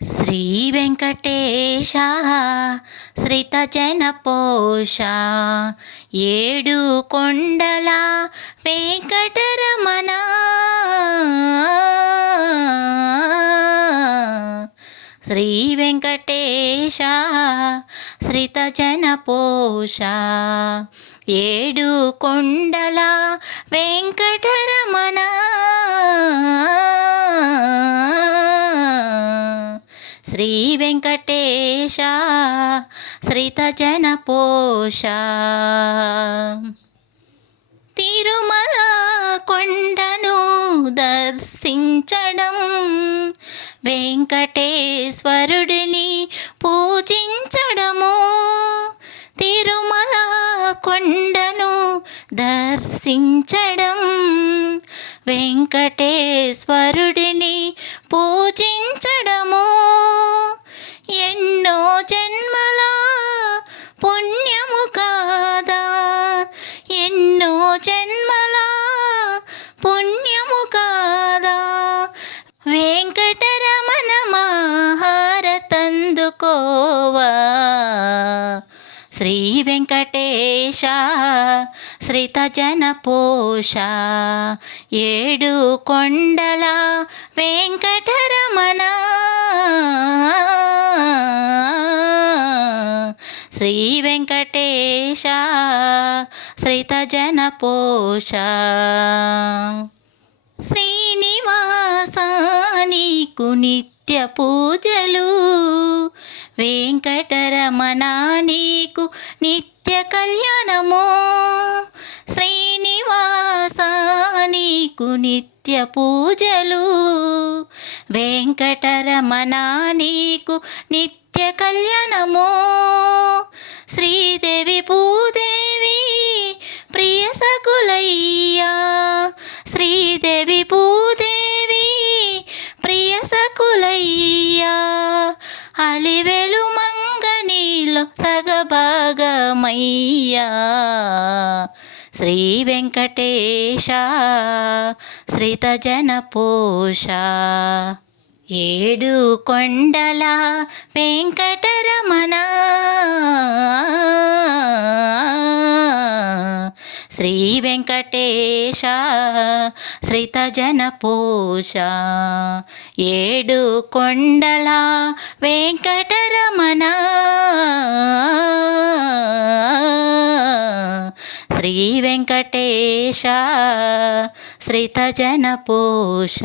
శ్రీ వెంకటేశ శ్రితజనపోష ఏడు కొండల వెంకటరమణ శ్రీ వెంకటేశ శ్రితజనపోష ఏడు కొండల వెంకటరమణ శ్రీ వెంకటేశ శ్రితజనపోష తిరుమల కొండను దర్శించడం వెంకటేశ్వరుడిని పూజించడము. తిరుమల కొండను దర్శించడం వెంకటేశ్వరుడిని పూజించడము. ఎన్నో జన్మల పుణ్యము కాదా, ఎన్నో జన్మల పుణ్యము కాదా, వెంకటరమణ మహారతందుకోవా. శ్రీ వెంకటేశ శ్రితజనపోష ఏడు కొండల వెంకటరమణ శ్రీ వెంకటేశ శ్రితజనపోష. శ్రీనివాస నీకు నిత్య పూజలు, వెంకటరమణ నీకు నిత్య కళ్యాణము. శ్రీనివాస నీకు నిత్య పూజలు, వెంకటరమణ నీకు నిత్య కళ్యాణము. శ్రీదేవి భూదేవి ప్రియ సకులయ్యా, శ్రీదేవి భూదేవి ప్రియ సకులయ్యా. అలివెలు మంగనీలో సగభాగమయ్యా. శ్రీ వెంకటేశ శ్రితజనపోష ఏడు కొండల వెంకటరమణ శ్రీ వెంకటేశ శ్రితజనపోష ఏడు కొండల వెంకటరమణ శ్రీ వెంకటేశ శ్రితజనపోష.